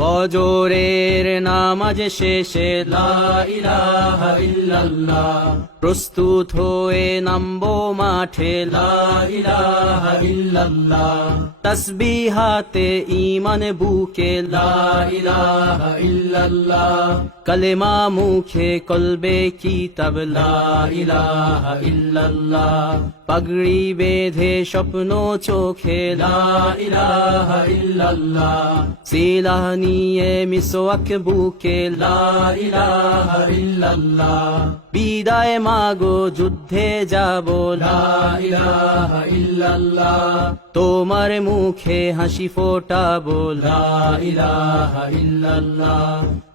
ফজরের নামাজ শেষে প্রস্তুত হয়ে নামবো মাঠে লা তসবিহাতে ঈমান বুকে লা কলেমা মুখে কলবে কিতাব লা ইলাহা ইল্লাল্লাহ। পাগড়ি বেঁধে স্বপ্ন চোখে লা ইলাহা বুকে বিদায় মাগো, যুদ্ধে যাব লা তোমার মুখে হাসি ফোটাবো লা ইলাহা ইল্লাল্লাহ।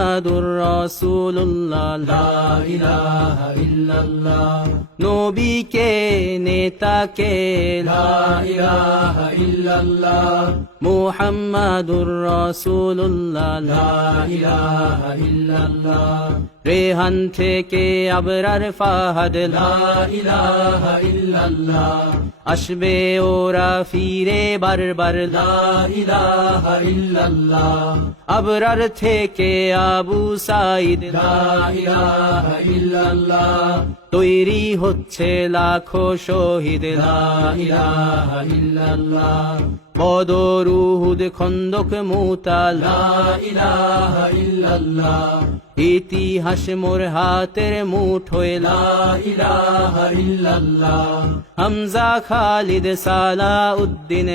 মুহাম্মাদুর রাসূলুল্লাহ, লা ইলাহা ইল্লাল্লাহ। নবীকে, নেতাকে, লা ইলাহা ইল্লাল্লাহ। মুহাম্মাদুর রাসূলুল্লাহ, লা ইলাহা ইল্লাল্লাহ। রেহান থেকে আবরার ফাহাদ আসবে ওরা ফিরে বারবার আবরার থেকে আবু সাইদ তৈরি হচ্ছে লাখো শহীদ বদর উহুদ খন্দক মুতা লা ইলাহা ইল্লাল্লাহ। ইতিহাস মোর হাতের ইল্লাল্লাহ। হামজা খালিদ সালা উদ্দিন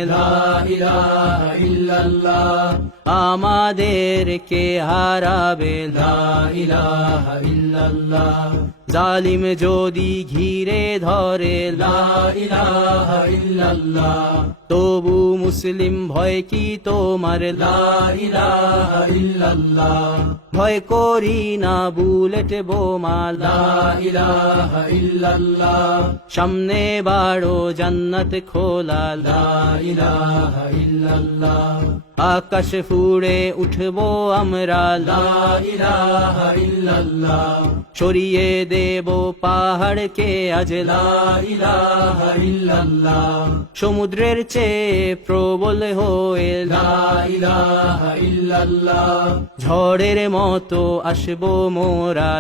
আমাদের কে হারাবে জালিম যদি ঘিরে ধরে তবু মুসলিম ভয় কি তোমার? ভয় করি না বুলেট বোমা। লা ইলাহা ইল্লাল্লাহ। সামনে বাড়ো জান্নাত খোলা। আকাশ ফুড়ে উঠবো আমরা। সরিয়ে দেব পাহাড়কে আজ। লা সমুদ্রের চেয়ে প্রবল হয়ে ঝড়ের মতো আসব মোরা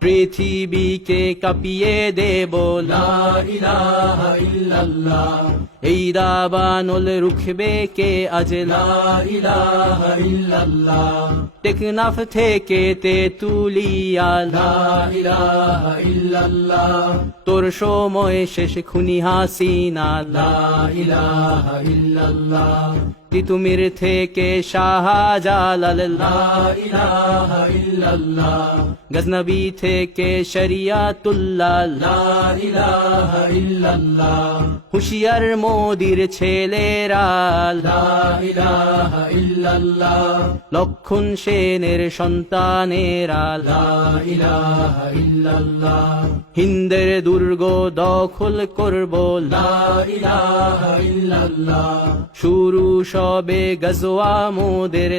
পৃথিবীকে কাঁপিয়ে দেব। লা ইলাহা ইল্লাল্লাহ। এই দাবানল রুখবে কে আজ টেকনাফ থেকে তে তুলিয়া তোর সময় শেষ খুনি হাসিনা। তিতুমির থেকে শাহজালাল। গজনবী থেকে শরিয়াতুল্লাহ। হুশিয়ার মোদির ছেলেরা। লক্ষণ সেনের সন্তানেরা। হিন্দের দুর্গ দখল করব। শুরু সবে গজওয়া মোদের।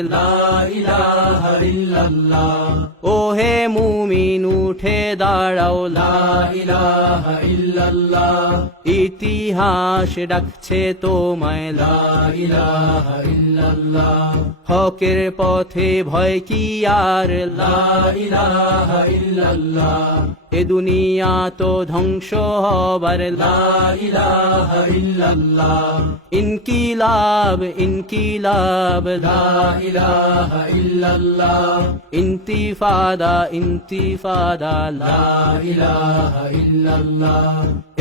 ও হে মুমিন উঠে দাঁড়াও। ইতিহাস ইতিহাস ডাকছে তোমায় হকের পথে ভয় কি আর? এ দুনিয়া তো ধ্বংস হবার। লা ইল্লাল্লাহ ইনকিলাব ইনকিলাব ইন্তিফাদা ইন্তিফাদা, লা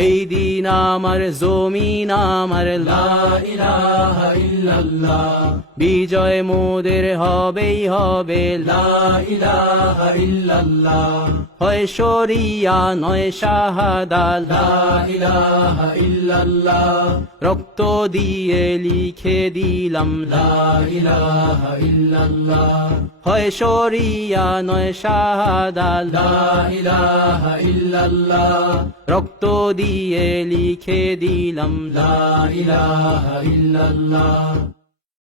এই দিন আমার, জমিন আমার বিজয় মোদের হবেই হবে হয় শরিয়া, নয় শাহাদা ইলাহা ইল্লাল্লাহ। রক্ত দিয়ে লিখে দিলাম হয় শরিয়া নয় শাহাদা, লা ইলাহা ইল্লাল্লাহ। রক্ত দিয়ে লিখে দিলাম